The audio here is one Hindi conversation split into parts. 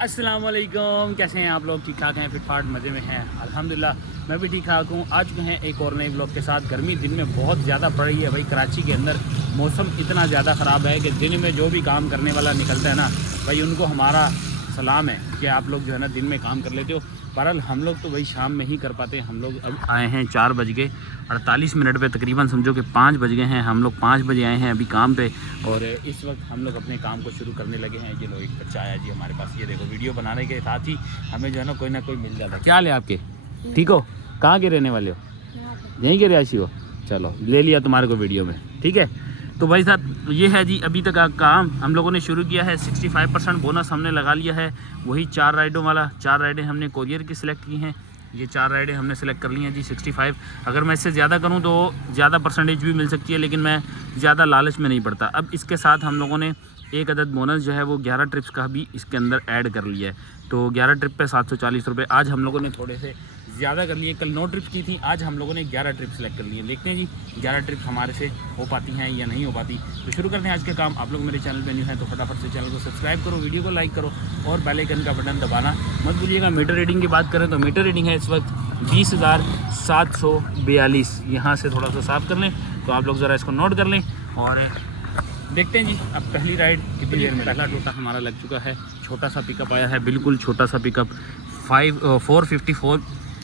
अस्सलाम वालेकुम, कैसे हैं आप लोग? ठीक ठाक हैं, फिट फाट मज़े में हैं? अल्हम्दुलिल्लाह मैं भी ठीक ठाक हूँ। आ चुके हैं एक और नए ब्लॉग के साथ। गर्मी दिन में बहुत ज़्यादा पड़ रही है भाई। कराची के अंदर मौसम इतना ज़्यादा ख़राब है कि दिन में जो भी काम करने वाला निकलता है ना भाई, उनको हमारा सलाम है कि आप लोग जो है ना दिन में काम कर लेते हो। बहरहाल हम लोग तो भाई शाम में ही कर पाते हैं। हम लोग अब आए हैं 4:48 पे, तकरीबन समझो कि 5 बज गए हैं। हम लोग 5 बजे आए हैं अभी काम पे, और इस वक्त हम लोग अपने काम को शुरू करने लगे हैं। ये लो एक बच्चा आया जी हमारे पास। ये देखो, वीडियो बनाने के साथ ही हमें जो है ना कोई मिल जाता है। क्या हाल है आपके? ठीक हो? कहाँ के रहने वाले हो? यहीं के रिहायशी हो? चलो ले लिया तुम्हारे को वीडियो में, ठीक है। तो भाई साहब ये है जी अभी तक का काम हम लोगों ने शुरू किया है। 65% बोनस हमने लगा लिया है, वही 4 राइडों वाला। 4 राइडें हमने कोरियर की सिलेक्ट की हैं। ये 4 राइडें हमने सेलेक्ट कर ली हैं जी 65। अगर मैं इससे ज़्यादा करूं तो ज़्यादा परसेंटेज भी मिल सकती है, लेकिन मैं ज़्यादा लालच में नहीं पड़ता। अब इसके साथ हम लोगों ने एक अदद बोनस जो है वो 11 ट्रिप्स का भी इसके अंदर ऐड कर लिया है। तो 11 ट्रिप पे 740 रुपये। आज हम लोगों ने थोड़े से ज़्यादा कर लिए। कल 9 ट्रिप्स की थी, आज हम लोगों ने 11 ट्रिप सेलेक्ट कर लिए। देखते हैं जी 11 ट्रिप्स हमारे से हो पाती हैं या नहीं हो पाती। तो शुरू करते हैं आज के काम। आप लोग मेरे चैनल पे न्यू हैं तो फटाफट से चैनल को सब्सक्राइब करो, वीडियो को लाइक करो और बेल आइकन का बटन दबाना मत भूलिएगा। मीटर रीडिंग की बात करें तो मीटर रीडिंग है इस वक्त 20,742। यहाँ से थोड़ा सा साफ़ कर लें तो आप लोग ज़रा इसको नोट कर लें और देखते हैं जी अब पहली राइड कितनी देर में। पहला टोटा हमारा लग चुका है। छोटा सा पिकअप आया है, बिल्कुल छोटा सा पिकअप। 454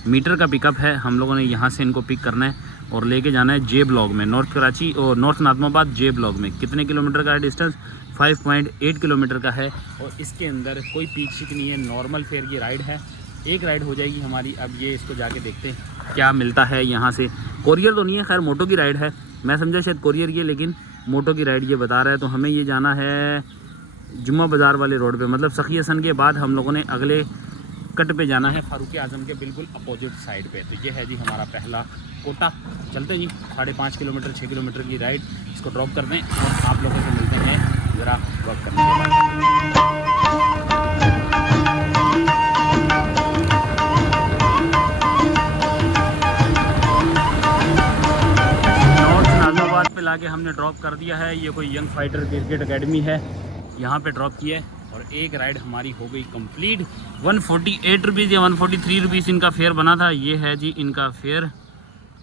मीटर का पिकअप है। हम लोगों ने यहाँ से इनको पिक करना है और लेके जाना है जे ब्लॉक में, नॉर्थ कराची और नॉर्थ नाज़िमाबाद जे ब्लॉक में। कितने किलोमीटर का है डिस्टेंस? 5.8 किलोमीटर का है। और इसके अंदर कोई पीक शिक नहीं है, नॉर्मल फेयर की राइड है। एक राइड हो जाएगी हमारी। अब ये इसको जाके देखते हैं क्या मिलता है यहाँ से। कोरियर तो नहीं है, खैर मोटो की राइड है। मैं समझा शायद कोरियर की है, लेकिन मोटो की राइड ये बता रहा है। तो हमें ये जाना है जुम्मा बाज़ार वाले रोड पे, मतलब सखी हसन के बाद हम लोगों ने अगले कट पे जाना है, फारूक आजम के बिल्कुल अपोजिट साइड पे। तो ये है जी हमारा पहला कोटा। चलते हैं जी 5.5 किलोमीटर 6 किलोमीटर की राइड। इसको ड्रॉप कर दें और आप लोगों से मिलते हैं ज़रा ड्रॉप करने के बाद। पे लाके हमने ड्रॉप कर दिया है। ये कोई यंग फाइटर क्रिकेट एकेडमी है, यहाँ पे ड्रॉप किया है और एक राइड हमारी हो गई कंप्लीट। 148 रुपीज़ या 143 रुपीज़ इनका फेयर बना था। ये है जी इनका फेयर,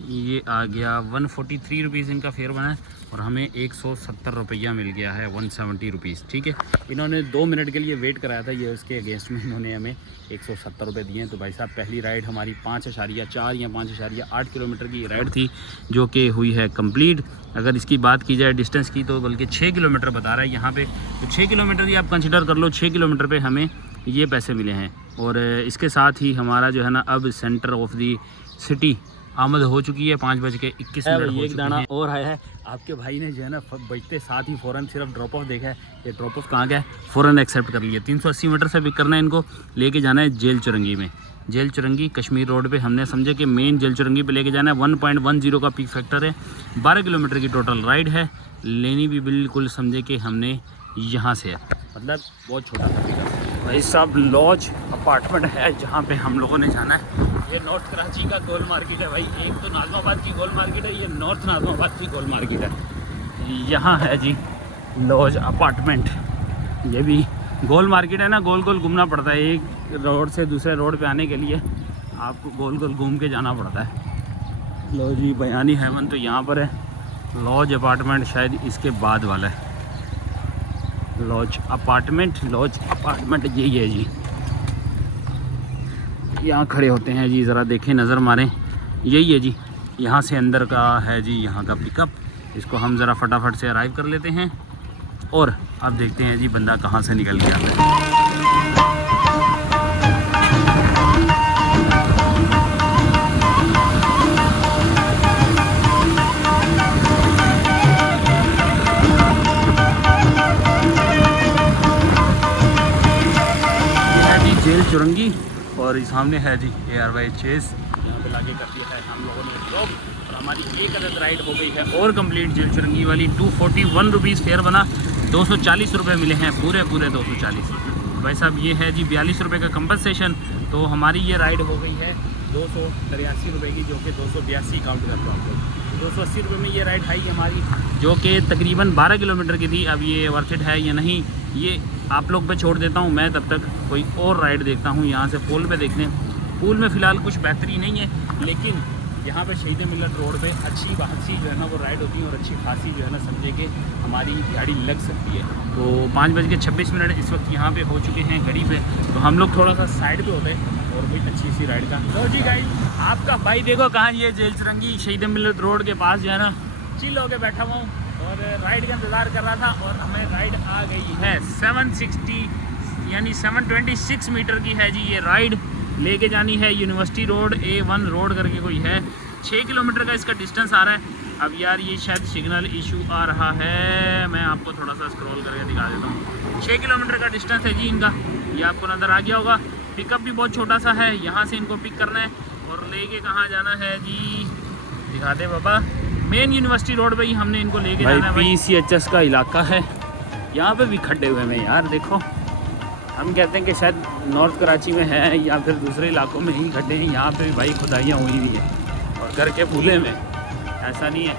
ये आ गया 143 रुपीज़ इनका फेयर बना है और हमें 170 रुपया मिल गया है, 170 रुपीज़, ठीक है। इन्होंने 2 मिनट के लिए वेट कराया था, ये उसके अगेंस्ट में इन्होंने हमें 170 रुपये दिए हैं। तो भाई साहब पहली राइड हमारी 5.4 या 5.8 किलोमीटर की राइड थी, जो कि हुई है कंप्लीट। अगर इसकी बात की जाए डिस्टेंस की तो बल्कि 6 किलोमीटर बता रहा है यहाँ पे। तो 6 किलोमीटर ही आप कंसिडर कर लो। 6 किलोमीटर पे हमें ये पैसे मिले हैं। और इसके साथ ही हमारा जो है ना अब सेंटर ऑफ दी सिटी आमद हो चुकी है। 5:21 एक दाना और आया है। आपके भाई ने जो है ना बजते साथ ही फ़ौरन सिर्फ ड्रॉप ऑफ देखा है। ये ड्रॉप ऑफ कहाँ गया है, फ़ौरन एक्सेप्ट कर लिया। 380 मीटर से पिक करना है इनको, लेके जाना है जेल चुरंगी में। जेल चुरंगी कश्मीर रोड पे हमने समझे कि मेन जेल चुरंगी पे लेके जाना है। 1.10 का पिक फैक्टर है। 12 किलोमीटर की टोटल राइड है। लेनी भी बिल्कुल समझे कि हमने यहाँ से है, मतलब बहुत छोटा सा पिक है। भाई साहब लॉज अपार्टमेंट है जहाँ पे हम लोगों ने जाना है। ये नॉर्थ कराची का गोल मार्केट है भाई। एक तो नाज़िमाबाद की गोल मार्केट है, ये नॉर्थ नाज़िमाबाद की गोल मार्केट है। यहाँ है जी लॉज अपार्टमेंट। ये भी गोल मार्केट है ना, गोल गोल घूमना पड़ता है। एक रोड से दूसरे रोड पे आने के लिए आपको गोल गोल घूम के जाना पड़ता है। लो जी बयानी हेवन तो यहाँ पर है। लॉज अपार्टमेंट शायद इसके बाद वाला है। लॉज अपार्टमेंट यही है जी। यहाँ खड़े होते हैं जी, ज़रा देखें, नज़र मारें। यही है जी, यहाँ से अंदर का है जी यहाँ का पिकअप। इसको हम ज़रा फटाफट से अराइव कर लेते हैं और अब देखते हैं जी बंदा कहाँ से निकल के आता है। जेल चुरंगी और सामने है जी ARY चेस। यहाँ पे लाके कर दिया है हम लोगों ने ड्रॉप और हमारी एक अदद राइड हो गई है और कंप्लीट जेल चुरंगी वाली। 241 रुपीज़ फेयर बना, 240 रुपये मिले हैं, पूरे 240। भाई साहब ये है जी 42 रुपये का कंपनसेशन। तो हमारी ये राइड हो गई है 283 रुपये की, जो कि 282 काउंट करता हूँ आपको। 280 रुपये में ये राइड आई हमारी, जो कि तकरीबन 12 किलोमीटर की थी। अब ये वर्थ इट है या नहीं ये आप लोग पे छोड़ देता हूँ, मैं तब तक कोई और राइड देखता हूँ। यहाँ से पुल पे देखते हैं। पुल में फ़िलहाल कुछ बेहतरी नहीं है, लेकिन यहाँ पे शहीद मिलत रोड पे अच्छी खासी जो है ना वो राइड होती है, और अच्छी खासी जो है ना समझे कि हमारी गाड़ी लग सकती है। तो 5:26 इस वक्त यहाँ पे हो चुके हैं घड़ी पे। तो हम लोग थोड़ा सा साइड पे होते हैं और कोई अच्छी सी राइड का। तो जी गाइस, आपका भाई देखो कहाँ, ये जेल चरंगी शहीद मिलत रोड के पास जो है ना चिल होके बैठा हुआ हूँ और राइड का इंतज़ार कर रहा था। और हमें राइड आ गई है 760 यानी 726 मीटर की है जी ये राइड। लेके जानी है यूनिवर्सिटी रोड, A1 रोड करके कोई है। 6 किलोमीटर का इसका डिस्टेंस आ रहा है। अब यार ये शायद सिग्नल इशू आ रहा है, मैं आपको थोड़ा सा स्क्रॉल करके दिखा देता हूँ। 6 किलोमीटर का डिस्टेंस है जी इनका, ये आपको नज़र आ गया होगा। पिकअप भी बहुत छोटा सा है, यहाँ से इनको पिक करना है और लेके कहाँ जाना है जी दिखा दे बाबा। मेन यूनिवर्सिटी रोड पे ही हमने इनको लेके जाना है। PCHS का इलाका है, यहाँ पे भी खड्डे हुए हैं यार देखो। हम कहते हैं कि शायद नॉर्थ कराची में है या फिर दूसरे इलाकों में ही खड्डे हैं, यहाँ पे भी भाई खुदाइयाँ हुई हुई हैं और घर के फूले में ऐसा नहीं है।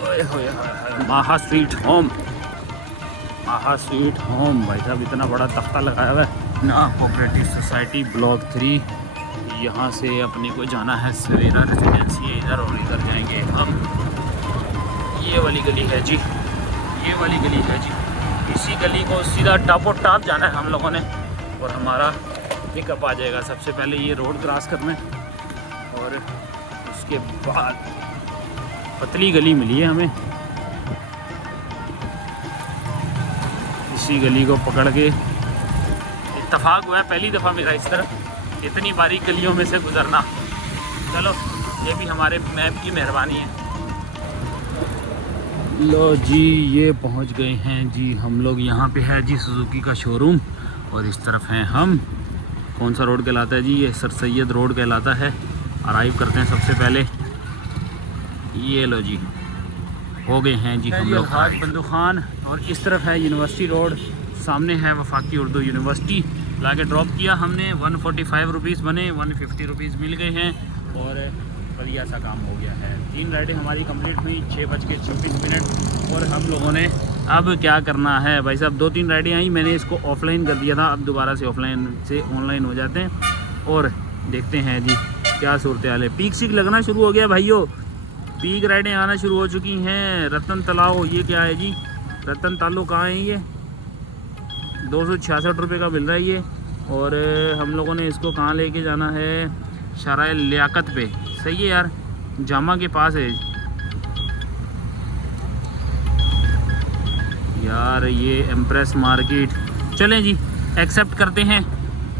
ओए होए होए, माहा स्वीट होम, माहा स्वीट होम। भाई साहब इतना बड़ा तख्ता लगाया हुआ है ना, कोऑपरेटिव सोसाइटी ब्लॉक 3। यहाँ से अपने को जाना है सवेरा रेजिडेंसी, इधर और इधर जाएंगे हम। ये वाली गली है जी, ये वाली गली है जी। इसी गली को सीधा टॉप जाना है हम लोगों ने और हमारा पिकअप आ जाएगा। सबसे पहले ये रोड क्रॉस करना है और उसके बाद पतली गली मिली है हमें, इसी गली को पकड़ के इत्तेफाक हुआ है पहली दफ़ा मेरा इस तरह इतनी बारीक गलियों में से गुजरना। चलो ये भी हमारे मैप की मेहरबानी है। लो जी ये पहुंच गए हैं जी हम लोग। यहाँ पे है जी सुजुकी का शोरूम और इस तरफ हैं हम। कौन सा रोड कहलाता है जी, ये सर सैयद रोड कहलाता है। अराइव करते हैं सबसे पहले। ये लो जी हो गए हैं जी हम लोग हाज बंदू खान। और इस तरफ है यूनिवर्सिटी रोड, सामने है वफाकी उर्दू यूनिवर्सिटी। लाके ड्रॉप किया हमने, 145 रुपीज़ बने, 150 रुपीज़ मिल गए हैं और बढ़िया सा काम हो गया है। 3 राइडें हमारी कंप्लीट हुई 6:26। और हम लोगों ने अब क्या करना है भाई साहब, 2-3 राइडें आई, मैंने इसको ऑफलाइन कर दिया था, अब दोबारा से ऑफलाइन से ऑनलाइन हो जाते हैं और देखते हैं जी क्या सूरत हाल है। पीक सीक लगना शुरू हो गया भाइयों, पीक राइडें आना शुरू हो चुकी हैं। रतन तालाब, ये क्या है जी, रतन तालु कहाँ है ये, 266 रुपये का मिल रहा है ये। और हम लोगों ने इसको कहाँ लेके जाना है, शराय लियाकत पे। सही है यार, जामा के पास है यार ये एम्प्रेस मार्केट। चलें जी एक्सेप्ट करते हैं।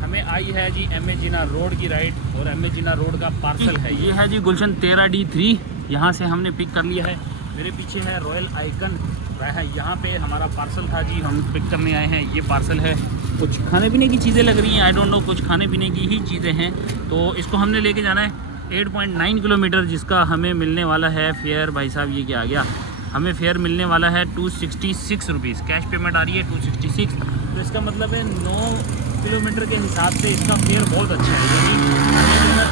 हमें आई है जी MA जिना रोड की राइड और MA जिना रोड का पार्सल है। ये है जी गुलशन 13D3, यहाँ से हमने पिक कर लिया है। मेरे पीछे है रॉयल आइकन है, यहाँ पे हमारा पार्सल था जी, हम पिक करने आए हैं। ये पार्सल है, कुछ खाने पीने की चीज़ें लग रही हैं, आई डोंट नो, कुछ खाने पीने की ही चीज़ें हैं। तो इसको हमने लेके जाना है 8.9 किलोमीटर, जिसका हमें मिलने वाला है फेयर। भाई साहब ये क्या आ गया, हमें फेयर मिलने वाला है 266 रुपीज़। कैश पेमेंट आ रही है 266। तो इसका मतलब है 9 किलोमीटर के हिसाब से इसका फेयर बहुत अच्छा है, क्योंकि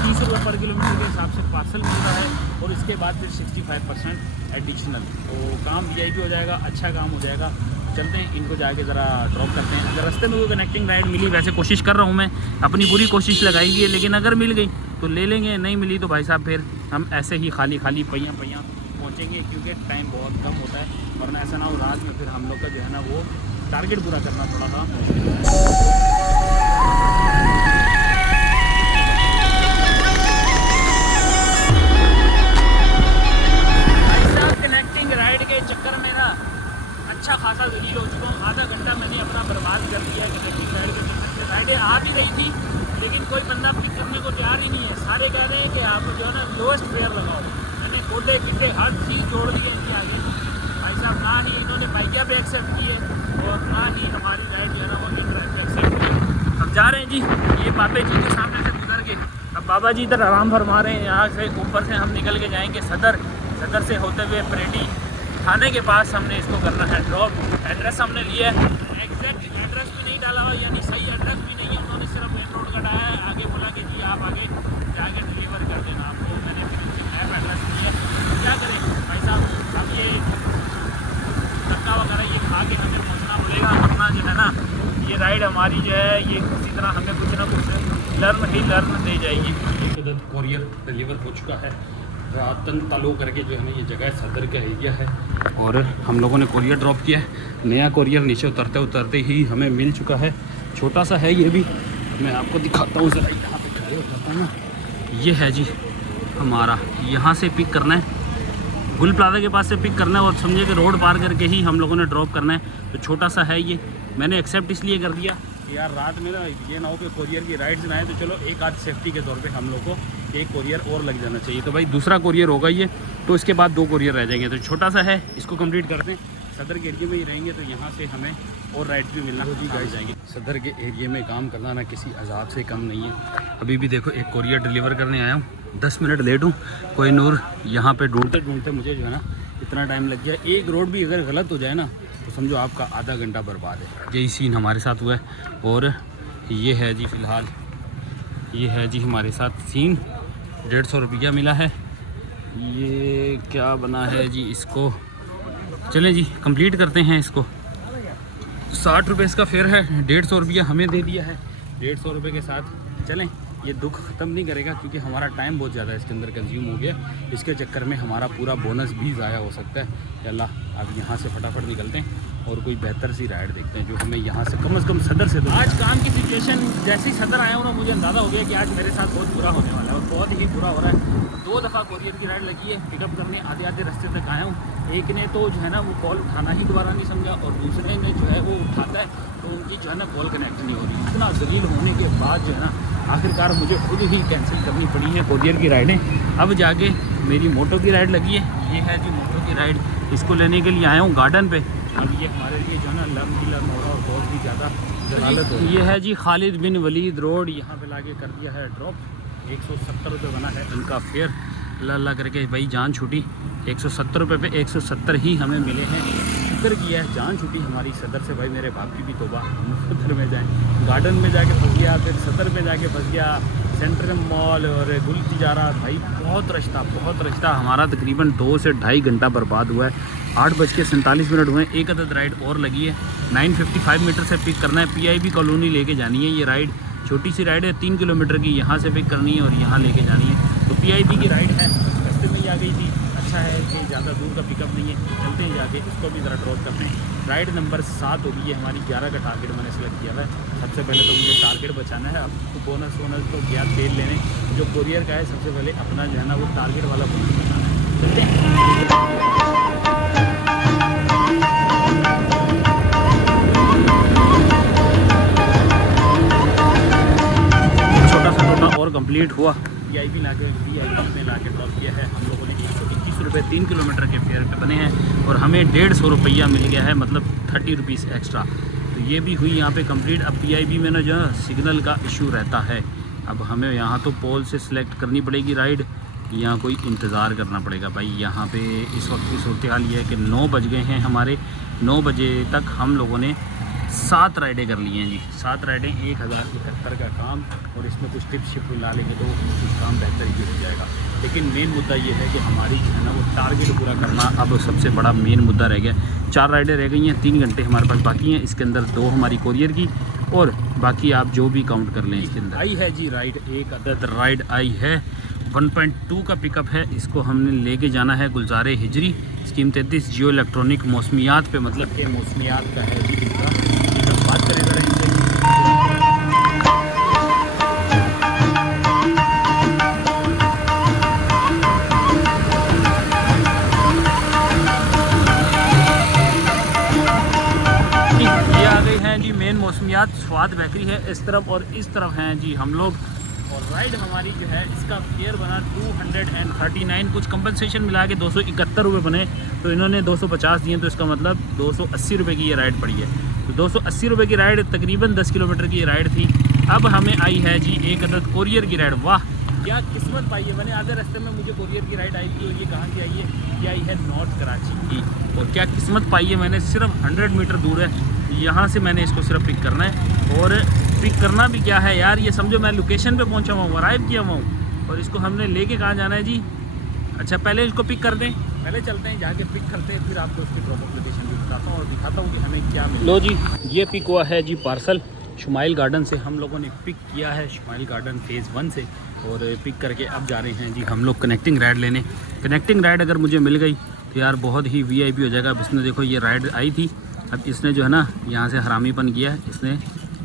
30 रुपये पर किलोमीटर के हिसाब से पार्सल मिल रहा है और इसके बाद फिर 65% एडिशनल। तो काम VIP हो जाएगा, अच्छा काम हो जाएगा। चलते हैं इनको जाके ज़रा ड्रॉप करते हैं। अगर रास्ते में कोई कनेक्टिंग राइड मिली, वैसे कोशिश कर रहा हूँ मैं, अपनी पूरी कोशिश लगाई है, लेकिन अगर मिल गई तो ले लेंगे, नहीं मिली तो भाई साहब फिर हम ऐसे ही खाली पहियाँ पहुँचेंगे, क्योंकि टाइम बहुत कम होता है। वरना ऐसा ना हो रात में फिर हम लोग का जो है ना वो टारगेट पूरा करना थोड़ा सा कनेक्टिंग राइड के चक्कर में ना अच्छा खासा जलील हो चुका हूँ। आधा घंटा मैंने अपना बर्बाद कर दिया है कनेक्टिंग राइड के चक्कर में। राइडें आ भी रही थी, लेकिन कोई बंदा पिक करने को तैयार ही नहीं है। सारे कह रहे हैं कि आप जो है ना लोएस्ट फेयर लगाओ। मैंने कोटे पिटे हर चीज़ जोड़ दी है इनके आगे। भाई साहब ना ही इन्होंने बाइकिया पे एक्सेप्ट की है और ना ही हमारी राइड जो है ना वो एक्सेप्ट की है। हम जा रहे हैं जी ये बाबे जी के सामने से गुजर के। अब बाबा जी इधर आराम फरमा रहे हैं, यहाँ से ऊपर से हम निकल के जाएंगे सदर से होते हुए परेडी थाने के पास हमने इसको करना है ड्रॉप। एड्रेस हमने लिया है, एग्जैक्ट एड्रेस भी नहीं यानी सही एड्रेस भी नहीं है, उन्होंने सिर्फ मेन रोड कटाया है, आगे बोला कि जी आप आगे जाके डिलीवर कर देना आपको। मैंने फिर उनसे मैप एड्रेस दिया, क्या करें भाई साहब, अब ये धक्का वगैरह ये खा के हमें पहुँचना पड़ेगा, वरना जो है ना ये राइड हमारी जो है ये किसी तरह हमें कुछ ना कुछ लर्न दे जाएगी। एक कोरियर डिलीवर हो चुका है, रातन तालो करके जो है ना ये जगह सदर का एरिया है, और हम लोगों ने कोरियर ड्रॉप किया है। नया कोरियर नीचे उतरते ही हमें मिल चुका है। छोटा सा है ये भी, मैं आपको दिखाता हूँ ज़रा, यहाँ पे खड़े हो जाता हूँ ना। ये है जी हमारा, यहाँ से पिक करना है, गुल प्लाजा के पास से पिक करना है, और समझिए कि रोड पार करके ही हम लोगों ने ड्रॉप करना है। तो छोटा सा है ये, मैंने एक्सेप्ट इसलिए कर दिया कि यार रात में ना ये ना हो कि कोरियर की राइड्स ना आए, तो चलो एक आध सेफ्टी के तौर पे हम लोग को एक कोरियर और लग जाना चाहिए। तो भाई दूसरा कोरियर होगा ये, तो इसके बाद 2 कोरियर रह जाएंगे। तो छोटा सा है, इसको कंप्लीट करते हैं। सदर के एरिया में ही रहेंगे तो यहाँ से हमें और राइड्स भी मिलना जाएंगे। सदर के एरिया में काम करना ना किसी अजाब से कम नहीं है। अभी भी देखो एक कोरियर डिलीवर करने आया हूँ, 10 मिनट लेट हूँ। कोहिनूर यहाँ पे ढूंढते मुझे जो है ना इतना टाइम लग गया। एक रोड भी अगर गलत हो जाए ना तो समझो आपका आधा घंटा बर्बाद है। यही सीन हमारे साथ हुआ है। और ये है जी फ़िलहाल, ये है जी हमारे साथ सीन। 150 रुपया मिला है। ये क्या बना है जी, इसको चलें जी कंप्लीट करते हैं इसको। 60 रुपये इसका फेयर है, 150 रुपया हमें दे दिया है। 150 रुपये के साथ चलें, ये दुख ख़त्म नहीं करेगा क्योंकि हमारा टाइम बहुत ज़्यादा इसके अंदर कंज्यूम हो गया। इसके चक्कर में हमारा पूरा बोनस भी ज़ाया हो सकता है। अल्लाह, अब यहाँ से फटाफट निकलते हैं और कोई बेहतर सी राइड देखते हैं जो हमें यहाँ से कम सदर से। तो आज काम की सिचुएशन जैसे ही सदर आया हूँ ना, मुझे अंदाज़ा हो गया कि आज मेरे साथ बहुत बुरा होने वाला है, और बहुत ही बुरा हो रहा है। 2 दफ़ा कोरियर की राइड लगी है, पिकअप करने आधे रास्ते तक आया हूँ। एक ने तो जो है ना वो कॉल उठाना ही दोबारा नहीं समझा, और दूसरे ने जो है वो उठाता है तो उनकी जो है ना कॉल कनेक्ट नहीं हो रही। इतना जलील होने के बाद जो है ना आखिरकार मुझे खुद ही कैंसिल करनी पड़ी है कोरियर की राइडें। अब जाके मेरी मोटो की राइड लगी है, ये है जी मोटो की राइड। इसको लेने के लिए आया हूँ गार्डन पे। अब ये हमारे लिए जो है ना लर्न हो रहा है और बहुत ही ज़्यादा जलालत हो रही है। ये है जी खालिद बिन वलीद रोड, यहाँ पे लाके कर दिया है ड्रॉप। 170 रुपये बना है इनका फेयर। अल्लाह करके भाई जान छूटी। 170 रुपये पे 170 ही हमें मिले हैं। शुक्र किया है जान छूटी हमारी सदर से। भाई मेरे बाप की भी तौबा, सदर में जाए, गार्डन में जाके फंस गया, फिर सदर में जाके फंस गया, सेंट्रल मॉल और गुल तिजारा। भाई बहुत रश्ता हमारा तकरीबन 2 से 2.5 घंटा बर्बाद हुआ है। 8:47 हुए। एक अदद राइड और लगी है, 955 मीटर से पिक करना है। PIB कॉलोनी लेके जानी है। ये राइड छोटी सी राइड है, 3 किलोमीटर की, यहाँ से पिक करनी है और यहाँ लेके जानी है। तो PIB की राइड है, रास्ते में ही आ गई थी। अच्छा है कि ज़्यादा दूर का पिकअप नहीं है, चलते हैं जाके इसको भी ज़रा ड्रॉप करते हैं। राइड नंबर 7 होगी, ये हमारी 11 का टारगेट मैंने सेलेक्ट किया है। सबसे पहले तो मुझे टारगेट बचाना है। अब तो बोनस तो गया तेल लेने, जो कोरियर का है सबसे पहले अपना जो है ना वो टारगेट वाला बोनस बचाना है। चलते हैं। और कंप्लीट हुआ। PIB में ला के ड्रॉप किया है हम लोगों ने। 121 रुपये 3 किलोमीटर के फेयर पे बने हैं और हमें 150 रुपया मिल गया है, मतलब 30 रुपीज़ एक्स्ट्रा। तो ये भी हुई यहाँ पे कंप्लीट। अब PIB में ना जो सिग्नल का इशू रहता है, अब हमें यहाँ तो पोल से सिलेक्ट करनी पड़ेगी राइड, यहाँ कोई इंतज़ार करना पड़ेगा। भाई यहाँ पे इस वक्त की सूरत हाल ये है कि 9 बज गए हैं हमारे। 9 बजे तक हम लोगों ने 7 राइडें कर ली हैं जी। 7 राइडें, 1071 का काम, और इसमें कुछ टिप शिप ला लेंगे तो कुछ काम बेहतर ही हो जाएगा। लेकिन मेन मुद्दा ये है कि हमारी जो है ना वो टारगेट पूरा करना अब सबसे बड़ा मेन मुद्दा रह गया। 4 राइडें रह गई हैं, 3 घंटे हमारे पास बाकी हैं। इसके अंदर 2 हमारी कोरियर की, और बाकी आप जो भी काउंट कर लें इसके अंदर। आई है जी राइड, एक अदद राइड आई है। 1.2 का पिकअप है। इसको हमने लेके जाना है गुलजारे हिजरी। स्कीम 33 जियो इलेक्ट्रॉनिक मौसमियात पे, मतलब कि मौसमियात का है जी इनका। बात करें ज़रा इनसे। ये आ गई हैं जी मेन मौसमियात। स्वाद बेकरी है इस तरफ, और इस तरफ हैं जी हम लोग। और राइड हमारी जो है इसका फेयर बना 239। कुछ कंपनसेशन मिला के 271 रुपये बने, तो इन्होंने 250 दिए, तो इसका मतलब 280 रुपये की ये राइड पड़ी है। तो 280 रुपये की राइड, तकरीबन 10 किलोमीटर की ये राइड थी। अब हमें आई है जी एक अदद कोरियर की राइड। वाह क्या किस्मत पाई है मैंने। आधे रास्ते में मुझे कोरियर की राइड आई थी, और ये कहाँ की आई है? ये आई है नॉर्थ कराची की। और क्या किस्मत पाई है मैंने, सिर्फ 100 मीटर दूर है, यहाँ से मैंने इसको सिर्फ पिक करना है। और पिक करना भी क्या है यार, ये समझो मैं लोकेशन पे पहुंचा हुआ हूँ, अराइव किया हुआ हूँ और इसको हमने लेके कहाँ जाना है जी। अच्छा पहले इसको पिक कर दें, पहले चलते हैं जाके पिक करते हैं, फिर आपको उसकी प्रॉपर लोकेशन भी बताता हूँ और दिखाता हूँ कि हमें क्या मिला। लो जी, ये पिक हुआ है जी पार्सल शुमाइल गार्डन से। हम लोगों ने पिक किया है शुमाइल गार्डन फ़ेज़ 1 से और पिक करके अब जा रहे हैं जी हम लोग कनेक्टिंग राइड लेने। कनेक्टिंग राइड अगर मुझे मिल गई तो यार बहुत ही VIP हो जाएगा। अब इसने देखो ये राइड आई थी, अब इसने जो है ना यहाँ से हरामीपन किया है, इसने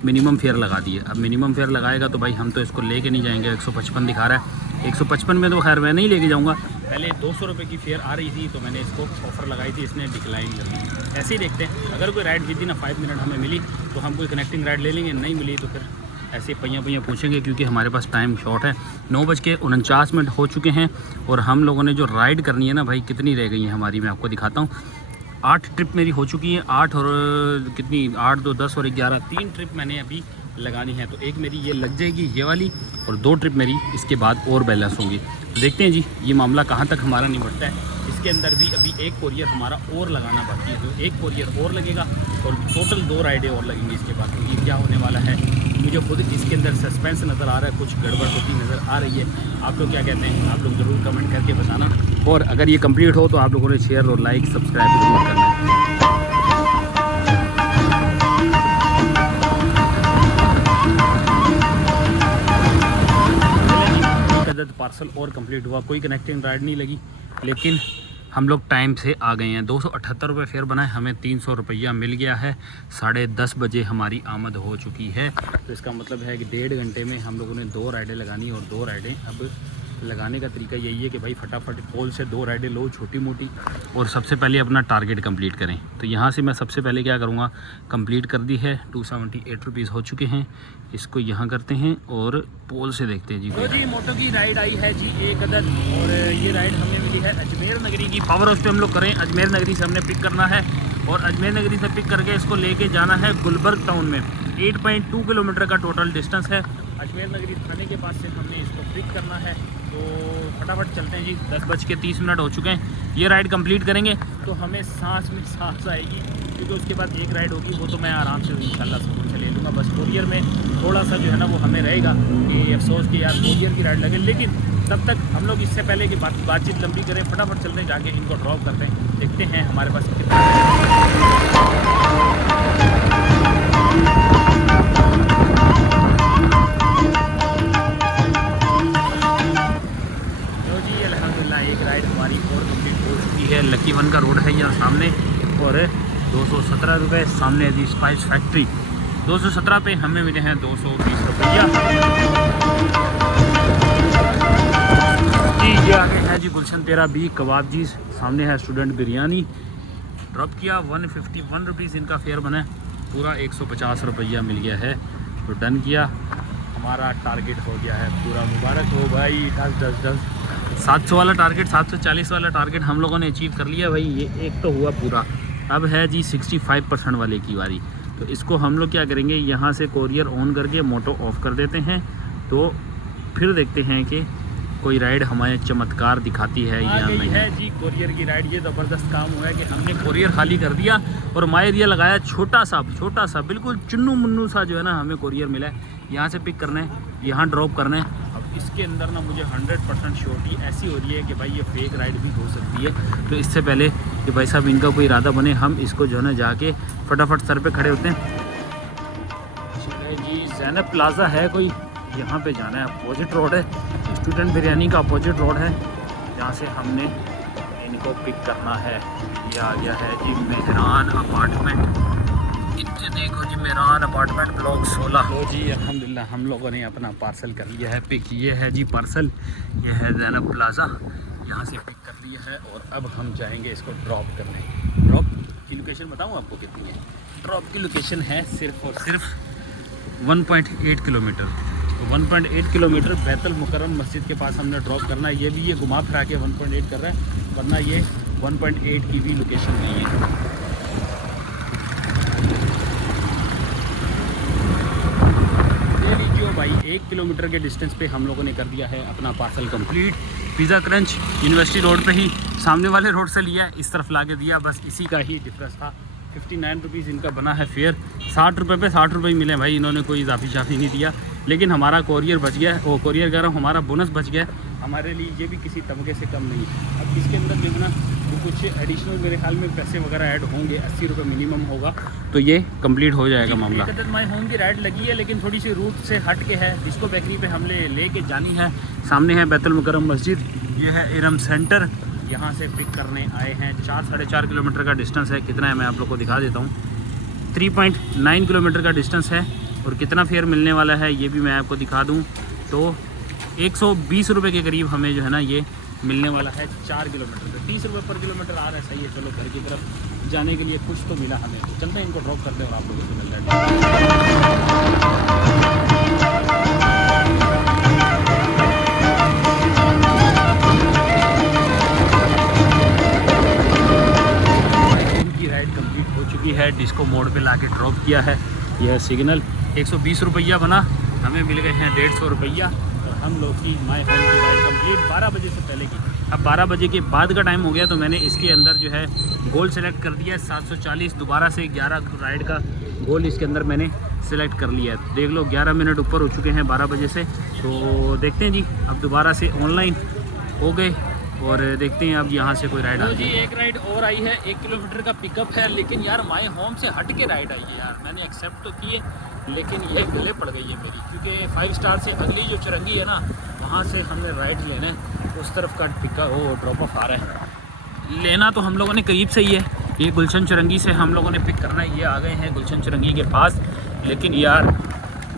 मिनिमम फेयर लगा दिए। अब मिनिमम फेयर लगाएगा तो भाई हम तो इसको लेके नहीं जाएंगे। 155 दिखा रहा है, 155 में तो खैर मैं नहीं लेके जाऊँगा। पहले 200 रुपये की फेयर आ रही थी तो मैंने इसको ऑफ़र लगाई थी, इसने डिक्लाइन कर दी। ऐसे ही देखते हैं, अगर कोई राइड विद इन 5 मिनट हमें मिली तो हम कोई कनेक्टिंग राइड ले लेंगे, नहीं मिली तो फिर ऐसे पैया पूछेंगे क्योंकि हमारे पास टाइम शॉर्ट है। 9:49 हो चुके हैं और हम लोगों ने जो राइड करनी है ना भाई, कितनी रह गई है हमारी, मैं आपको दिखाता हूँ। 8 ट्रिप मेरी हो चुकी हैं, 8 और कितनी 8 2 10 और 11 3 ट्रिप मैंने अभी लगानी है। तो एक मेरी ये लग जाएगी ये वाली और 2 ट्रिप मेरी इसके बाद और बैलेंस होंगी। तो देखते हैं जी ये मामला कहाँ तक हमारा निपटता है। इसके अंदर भी अभी एक कोरियर हमारा और लगाना बाकी है, तो एक कोरियर और लगेगा और टोटल 2 राइडें और लगेंगी इसके बाद। तो ये क्या होने वाला है मुझे खुद इसके अंदर सस्पेंस नज़र आ रहा है, कुछ गड़बड़ होती नज़र आ रही है। आप लोग क्या कहते हैं, आप लोग ज़रूर कमेंट करके बताना और अगर ये कंप्लीट हो तो आप लोगों ने शेयर और लाइक सब्सक्राइब जरूर करना है। पार्सल और कंप्लीट हुआ, कोई कनेक्टिंग राइड नहीं लगी, लेकिन हम लोग टाइम से आ गए हैं। 278 रुपये फेयर बनाए, हमें 300 रुपया मिल गया है। 10:30 बजे हमारी आमद हो चुकी है। तो इसका मतलब है कि 1.5 घंटे में हम लोगों ने 2 राइडें लगानी और 2 राइडें अब लगाने का तरीका यही है कि भाई फटाफट पोल से 2 राइडें लो छोटी मोटी और सबसे पहले अपना टारगेट कंप्लीट करें। तो यहाँ से मैं सबसे पहले क्या करूँगा, कंप्लीट कर दी है। 278 रुपीज़ हो चुके हैं, इसको यहाँ करते हैं और पोल से देखते हैं जी। तो जी मोटो की राइड आई है जी एक अदद और ये राइड हमें मिली है अजमेर नगरी की। पावर हाउस पे हम लोग करें, अजमेर नगरी से हमने पिक करना है और अजमेर नगरी से पिक करके इसको लेके जाना है गुलबर्ग टाउन में। 8.2 किलोमीटर का टोटल डिस्टेंस है। अजमेर नगरी थाने के पास से हमने इसको पिक करना है, तो फटाफट चलते हैं जी। 10:30 हो चुके हैं। ये राइड कंप्लीट करेंगे तो हमें सांस में सांस आएगी, क्योंकि उसके बाद एक राइड होगी, वो तो मैं आराम से इंशाल्लाह सुकून से ले लूँगा। बस कोरियर में थोड़ा सा जो है ना वो हमें रहेगा कि अफसोस कि यार कोरियर की राइड लगे, लेकिन तब तक हम लोग इससे पहले कि बातचीत लंबी करें, फटाफट चलते हैं जाके इनको ड्रॉप करते हैं, देखते हैं हमारे पास कितना। एक राइड हमारी और कंप्लीट हो चुकी है। लकी वन का रोड है यहाँ सामने और 217 रुपये सामने जी स्पाइस फैक्ट्री। 217 पे हमें मिले हैं 220 रुपया जी। ये आगे है जी गुलशन 13B कबाब जी, सामने है स्टूडेंट बिरयानी। ड्रॉप किया 151 रुपीज़ इनका फेयर बना है, पूरा 150 रुपया मिल गया है। तो डन किया, हमारा टारगेट हो गया है पूरा। मुबारक हो भाई, 10 700 वाला टारगेट, 740 वाला टारगेट हम लोगों ने अचीव कर लिया भाई। ये एक तो हुआ पूरा। अब है जी 65% वाले की बारी। तो इसको हम लोग क्या करेंगे, यहाँ से कोरियर ऑन करके मोटो ऑफ कर देते हैं, तो फिर देखते हैं कि कोई राइड हमारे चमत्कार दिखाती है या नहीं। है जी कोरियर की राइड। ये ज़बरदस्त काम हुआ है कि हमने कोरियर खाली कर दिया और माई एरिया लगाया छोटा सा बिल्कुल चुन्नू मुन्नू सा जो है ना हमें कोरियर मिला है। यहाँ से पिक करना है, यहाँ ड्रॉप करना है। अब इसके अंदर ना मुझे 100% श्योरिटी ऐसी हो रही है कि भाई ये फेक राइड भी हो सकती है। तो इससे पहले कि भाई साहब इनका कोई इरादा बने, हम इसको जो है ना जाके फटाफट सर पे खड़े होते हैं। जी ज़ैनब प्लाजा है कोई, यहाँ पे जाना है। अपोजिट रोड है, स्टूडेंट बिरयानी का अपोजिट रोड है, जहाँ से हमने इनको पिक करना है। ये आ गया है जी मेहरान अपार्टमेंट। देखो जी मेहरान अपार्टमेंट ब्लॉक 16। तो जी अल्हम्दुलिल्लाह हम लोगों ने अपना पार्सल कर लिया है पिक। ये है जी पार्सल, ये है ज़ैनब प्लाजा, यहाँ से पिक कर लिया है और अब हम जाएंगे इसको ड्रॉप करने। ड्रॉप की लोकेशन बताऊँ आपको कितनी है? ड्रॉप की लोकेशन है सिर्फ और सिर्फ 1.8 किलोमीटर। तो 1.8 किलोमीटर बैतुल मुकर्रम मस्जिद के पास हमने ड्रॉप करना है। ये भी ये घुमा फिरा के 1.8 कर रहा है, वरना ये 1.8 की भी लोकेशन नहीं है। भाई 1 किलोमीटर के डिस्टेंस पे हम लोगों ने कर दिया है अपना parcel complete. Pizza crunch university road पे ही सामने वाले रोड से लिया, इस तरफ ला के दिया, बस इसी का ही डिफरेंस था। 59 रुपीज़ इनका बना है फेयर। 60 रुपये पे 60 रुपये ही मिले भाई, इन्होंने कोई इजाफी शाफी नहीं दिया। लेकिन हमारा कोरियर बच गया, वो कोरियर कह रहा हूँ, हमारा बोनस बच गया हमारे लिए, ये भी किसी तमगे से कम नहीं है। अब इसके अंदर जो है ना वो कुछ एडिशनल मेरे ख्याल में पैसे वगैरह ऐड होंगे, 80 रुपये मिनिमम होगा, तो ये कंप्लीट हो जाएगा मामला। माई होम की राइड लगी है, लेकिन थोड़ी सी रूट से हट के है। डिस्को बेकरी पे हमने लेके जानी है। सामने है बैतुल मुकर्रम मस्जिद, ये है इरम सेंटर, यहाँ से पिक करने आए हैं। 4-4.5 किलोमीटर का डिस्टेंस है। कितना है मैं आप लोग को दिखा देता हूँ। 3.9 किलोमीटर का डिस्टेंस है। और कितना फेयर मिलने वाला है ये भी मैं आपको दिखा दूँ तो 120 रुपये के करीब हमें जो है ना ये मिलने वाला है 4 किलोमीटर का। 30 रुपये पर किलोमीटर आ रहा है, सही है। चलो घर की तरफ जाने के लिए कुछ तो मिला हमें। चलते हैं, इनको ड्रॉप करते हैं और आप लोगों से मिल रहा है। राइड कंप्लीट हो चुकी है। डिस्को मोड़ पे लाके ड्रॉप किया है। यह सिग्नल 120 रुपया बना, हमें मिल गए हैं 150 रुपया। और हम लोग की माई होम की राइड कंप्लीट 12 बजे से पहले की। अब 12 बजे के बाद का टाइम हो गया, तो मैंने इसके अंदर जो है गोल सेलेक्ट कर दिया है 740। दोबारा से 11 राइड का गोल इसके अंदर मैंने सेलेक्ट कर लिया है। देख लो 11 मिनट ऊपर हो चुके हैं 12 बजे से। तो देखते हैं जी, अब दोबारा से ऑनलाइन हो गए और देखते हैं अब यहाँ से कोई राइड आ जी। एक राइड और आई है, 1 किलोमीटर का पिकअप है, लेकिन यार माई होम से हट के राइड आई है यार। मैंने एक्सेप्ट तो किए, लेकिन ये गले पड़ गई है मेरी, क्योंकि 5 स्टार से अगली जो चुरंगी है ना, वहाँ से हमने राइड लेना है। उस तरफ का पिकअप वो ड्रॉप ऑफ आ रहा है। लेना तो हम लोगों ने करीब से ही है, ये गुलशन चुरंगी से हम लोगों ने पिक करना है। ये आ गए हैं गुलशन चुरंगी के पास, लेकिन यार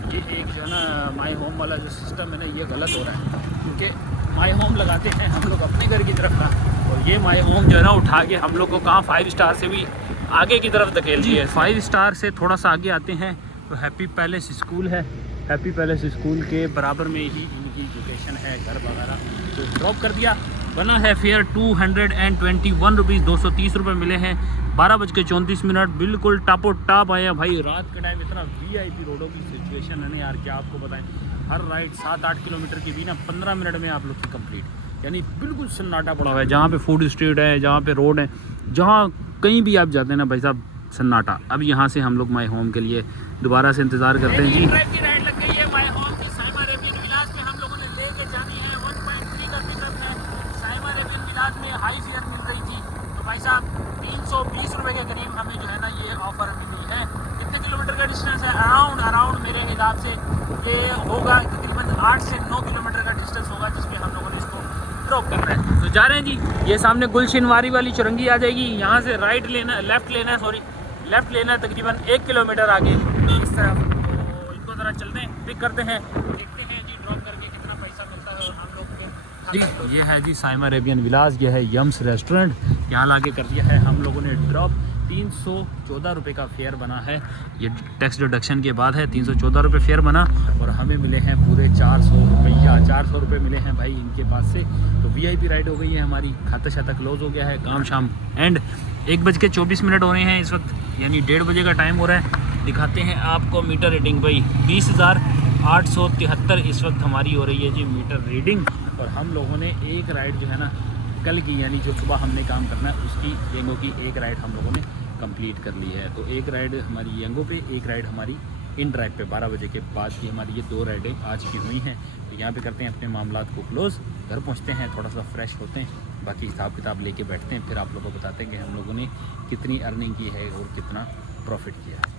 ये एक जो है ना माई होम वाला जो सिस्टम है ना, ये गलत हो रहा है। क्योंकि माई होम लगाते हैं हम लोग अपने घर की तरफ ना, और ये माई होम जो है ना उठा के हम लोग को कहाँ 5 स्टार से भी आगे की तरफ धकेल दिए। 5 स्टार से थोड़ा सा आगे आते हैं तो हैप्पी पैलेस स्कूल है। हैप्पी पैलेस स्कूल के बराबर में ही इनकी लोकेशन है, घर वगैरह। तो ड्रॉप कर दिया, बना है फेयर 221 रुपीज़, 230 रुपये मिले हैं। 12:34, बिल्कुल टापो टाप आया भाई। रात के टाइम इतना VIP रोडों की सिचुएशन है ना यार, क्या आपको बताएं। हर राइड 7-8 किलोमीटर की भी ना 15 मिनट में आप लोग की कंप्लीट, यानी बिल्कुल सन्नाटा पड़ा हुआ है। जहाँ पे फूड स्ट्रीट है, जहाँ पे रोड है, जहाँ कहीं भी आप जाते हैं ना भाई साहब, सन्नाटा। अब यहाँ से हम लोग माई होम के लिए दोबारा से इंतज़ार करते हैं जी। राइड लग गई है माई होम की। साइमा अरेबियन विलास में हम लोगों ने लेके जानी है। 1.3 का पिकअप है। साइमा अरेबियन विलास में हाई फेयर मिल रही थी, तो भाई साहब 320 रुपये के करीब हमें जो है ना ये ऑफर मिली है। कितने किलोमीटर का डिस्टेंस है? अराउंड मेरे हिसाब से ये होगा तकरीबन 8 से 9 किलोमीटर का डिस्टेंस होगा, जिसमें हम लोगों ने इसको ड्रॉप करना है। तो जा रहे हैं जी। ये सामने गुलशिनवारी वाली चुरंगी आ जाएगी, यहाँ से लेफ्ट लेना है, लेफ़्ट लेना है तकरीबन 1 किलोमीटर आगे इस तरफ। तो इनको ज़रा चलते हैं, पिक करते हैं, देखते हैं जी ड्रॉप करके कितना पैसा मिलता है। और हम लोग के जी ये है जी साइमा अरेबियन विलास, ये है यम्स रेस्टोरेंट। यहाँ लाके कर दिया है हम लोगों ने ड्रॉप। 314 रुपये का फेयर बना है, ये टैक्स डिडक्शन के बाद है। 314 रुपये फेयर बना और हमें मिले हैं पूरे 400 रुपया। 400 रुपये मिले हैं भाई इनके पास से। तो VIP राइड हो गई है हमारी। खाता शाता क्लोज हो गया है, काम शाम एंड। 1:24 हो रहे हैं इस वक्त, यानी 1:30 बजे का टाइम हो रहा है। दिखाते हैं आपको मीटर रीडिंग भाई। 20,873 इस वक्त हमारी हो रही है जी मीटर रीडिंग। और हम लोगों ने एक राइड जो है ना कल की, यानी जो सुबह हमने काम करना है उसकी, यंगो की एक राइड हम लोगों ने कंप्लीट कर ली है। तो एक राइड हमारी यंगो पे, एक राइड हमारी इन ड्राइव पे 12 बजे के बाद की हमारी ये 2 राइडें आज की हुई हैं। तो यहाँ पे करते हैं अपने मामलात को क्लोज़, घर पहुँचते हैं, थोड़ा सा फ्रेश होते हैं, बाकी हिसाब किताब लेके बैठते हैं, फिर आप लोगों को बताते हैं कि हम लोगों ने कितनी अर्निंग की है और कितना प्रॉफिट किया है।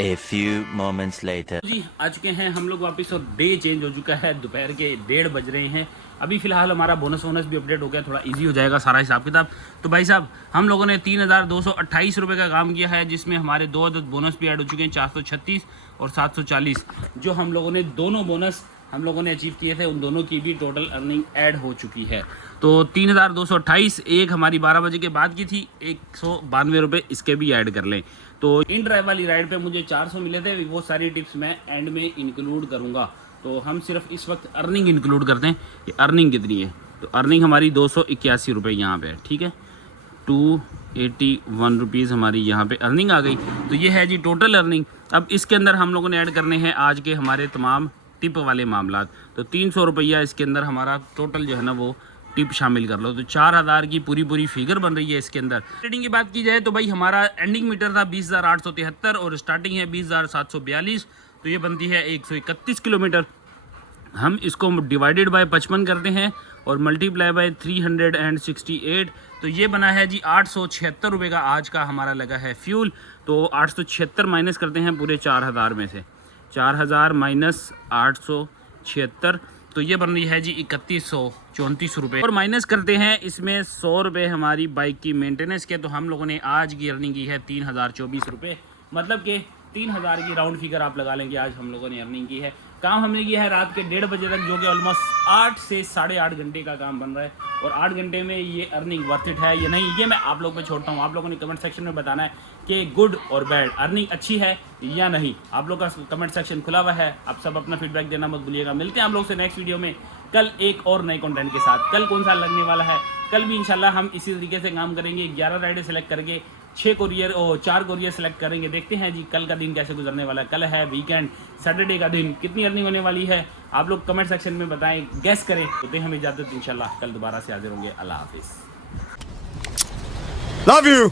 A few moments later. जी आ चुके हैं हम लोग वापस और डे चेंज हो चुका है। दोपहर के 1:30 बज रहे हैं। अभी फ़िलहाल हमारा बोनस भी अपडेट हो गया, थोड़ा इजी हो जाएगा सारा हिसाब किताब। तो भाई साहब हम लोगों ने 3,228 रुपये का काम किया है, जिसमें हमारे 2 अदद बोनस भी ऐड हो चुके हैं, 436 और 740। जो हम लोगों ने दोनों बोनस हम लोगों ने अचीव किए थे, उन दोनों की भी टोटल अर्निंग ऐड हो चुकी है। तो 3,228 एक हमारी 12 बजे के बाद की थी, 192 रुपये इसके भी ऐड कर लें। तो इन ड्राइव वाली राइड पे मुझे 400 मिले थे, वो सारी टिप्स मैं एंड में इंक्लूड करूँगा। तो हम सिर्फ इस वक्त अर्निंग इंक्लूड करते हैं कि अर्निंग कितनी है। तो अर्निंग हमारी 281 रुपये यहाँ पे है, ठीक है। 281 रुपीज़ हमारी यहाँ पे अर्निंग आ गई। तो ये है जी टोटल अर्निंग। अब इसके अंदर हम लोगों ने ऐड करने हैं आज के हमारे तमाम टिप वाले मामलात। तो 300 रुपया इसके अंदर हमारा टोटल जो है ना वो टिप शामिल कर लो, तो 4000 की पूरी फिगर बन रही है इसके अंदर। ट्रेडिंग की बात की जाए तो भाई हमारा एंडिंग मीटर था 20,873 और स्टार्टिंग है 20,742, तो ये बनती है 131 किलोमीटर। हम इसको डिवाइडेड बाय 55 करते हैं और मल्टीप्लाई बाय 368, तो ये बना है जी 876 रुपये का आज का हमारा लगा है फ्यूल। तो 876 माइनस करते हैं पूरे 4000 में से, 4000 माइनस 876, तो ये बन रही है जी 3134 रुपये। और माइनस करते हैं इसमें 100 रुपये हमारी बाइक की मेंटेनेंस के, तो हम लोगों ने आज की अर्निंग की है 3024 रुपये, मतलब कि 3000 की राउंड फिगर आप लगा लेंगे आज हम लोगों ने अर्निंग की है। काम हमने किया है रात के 1:30 बजे तक, जो कि ऑलमोस्ट 8 से 8.5 घंटे का काम बन रहा है। और 8 घंटे में ये अर्निंग वर्थ इट है या नहीं, ये मैं आप लोग पे छोड़ता हूँ। आप लोगों ने कमेंट सेक्शन में बताना है कि गुड और बैड, अर्निंग अच्छी है या नहीं। आप लोग का कमेंट सेक्शन खुला हुआ है, आप सब अपना फीडबैक देना मत भूलिएगा। मिलते हैं आप लोग से नेक्स्ट वीडियो में कल एक और नए कंटेंट के साथ। कल कौन सा लगने वाला है, कल भी इंशाल्लाह हम इसी तरीके से काम करेंगे। 11 राइडें सेलेक्ट करके 4 कोरियर सेलेक्ट करेंगे। देखते हैं जी कल का दिन कैसे गुजरने वाला है। कल है वीकेंड, सैटरडे का दिन, कितनी अर्निंग होने वाली है आप लोग कमेंट सेक्शन में बताएं, गेस करें। तो दें हमें इजाज़त, इंशाल्लाह कल दोबारा से हाजिर होंगे। अल्लाह हाफिज़। Love you.